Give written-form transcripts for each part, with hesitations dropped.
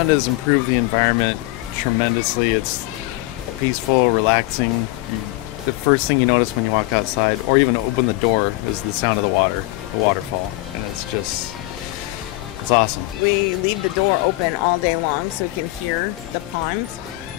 pond has improved the environment tremendously. It's peaceful, relaxing. The first thing you notice when you walk outside, or even open the door, is the sound of the water, the waterfall. And it's awesome. We leave the door open all day long so we can hear the pond.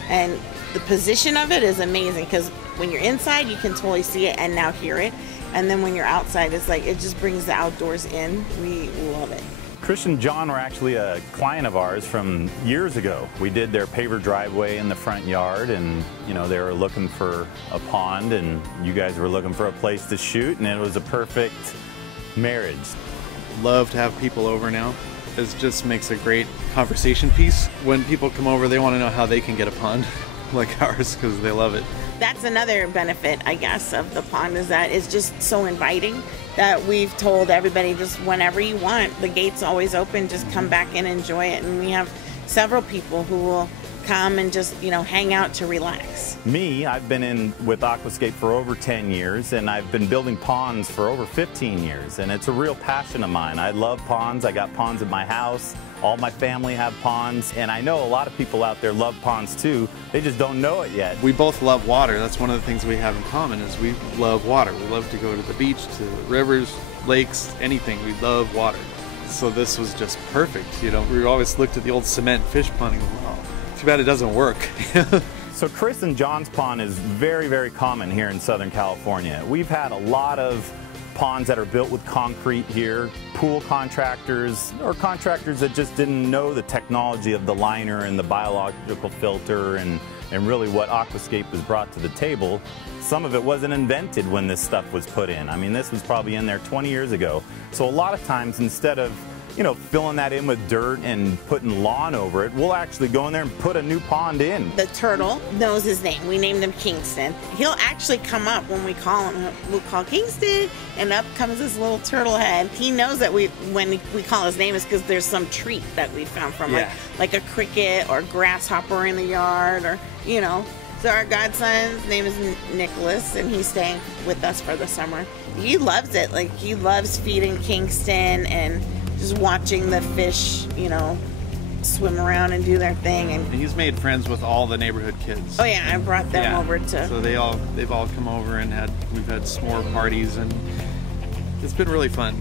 And the position of it is amazing because when you're inside, you can totally see it and now hear it. And then when you're outside, it's like, it just brings the outdoors in. We love it. Chris and John were actually a client of ours from years ago. We did their paver driveway in the front yard, and they were looking for a pond, and you guys were looking for a place to shoot, and it was a perfect marriage. Love to have people over now. It just makes a great conversation piece. When people come over, they want to know how they can get a pond like ours because they love it. That's another benefit, I guess, of the pond, is that it's just so inviting that we've told everybody just whenever you want, the gate's always open, just come back and enjoy it. And we have several people who will come and just, hang out to relax. Me, I've been in with Aquascape for over 10 years, and I've been building ponds for over 15 years, and it's a real passion of mine. I love ponds. I got ponds at my house. All my family have ponds, and I know a lot of people out there love ponds too. They just don't know it yet. We both love water. That's one of the things we have in common, is we love water. We love to go to the beach, to rivers, lakes, anything. We love water. So this was just perfect. We always looked at the old cement fish pond and go, wow, too bad it doesn't work. So Chris and John's pond is very, very common here in Southern California. We've had a lot of ponds that are built with concrete here, pool contractors, or contractors that just didn't know the technology of the liner and the biological filter and really what Aquascape has brought to the table. Some of it wasn't invented when this stuff was put in. I mean, this was probably in there 20 years ago. So a lot of times, instead of filling that in with dirt and putting lawn over it, we'll actually go in there and put a new pond in. The turtle knows his name. We named him Kingston. He'll actually come up when we call him. We'll call Kingston, and up comes this little turtle head. He knows that when we call his name is because there's some treat that we found from like a cricket or grasshopper in the yard, or So our godson's name is Nicholas, and he's staying with us for the summer. He loves it. Like, he loves feeding Kingston and just watching the fish, swim around and do their thing. And he's made friends with all the neighborhood kids. Oh yeah, I brought them over to. So they've all come over, and we've had s'more parties, and it's been really fun.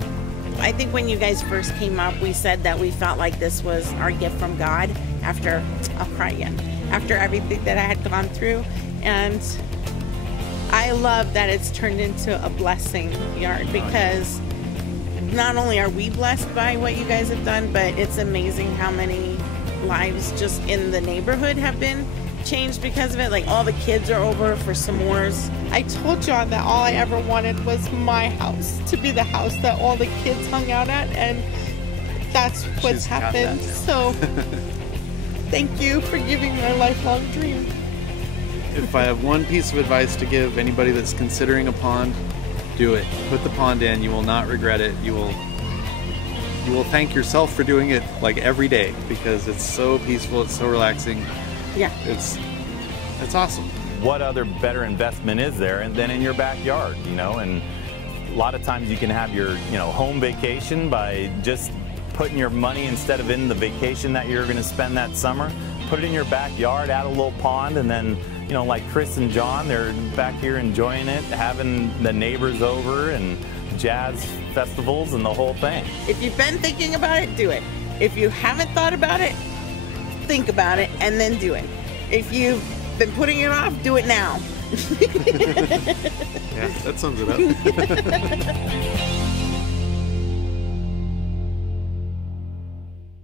I think when you guys first came up, we said that we felt like this was our gift from God after, I'll cry again, after everything that I had gone through. And I love that it's turned into a blessing yard, because not only are we blessed by what you guys have done, but it's amazing how many lives just in the neighborhood have been changed because of it. Like, all the kids are over for s'mores. I told John that all I ever wanted was my house to be the house that all the kids hung out at, and that's what's happened. So thank you for giving me a lifelong dream. If I have one piece of advice to give anybody that's considering a pond, do it. Put the pond in. You will not regret it. You will thank yourself for doing it like every day, because it's so peaceful. It's so relaxing. Yeah. It's awesome. What other better investment is there than in your backyard, And a lot of times you can have your, home vacation by just putting your money, instead of in the vacation that you're going to spend that summer, put it in your backyard, add a little pond, and then, like Chris and John, they're back here enjoying it, having the neighbors over and jazz festivals and the whole thing. If you've been thinking about it, do it. If you haven't thought about it, think about it and then do it. If you've been putting it off, do it now. Yeah, that sums it up.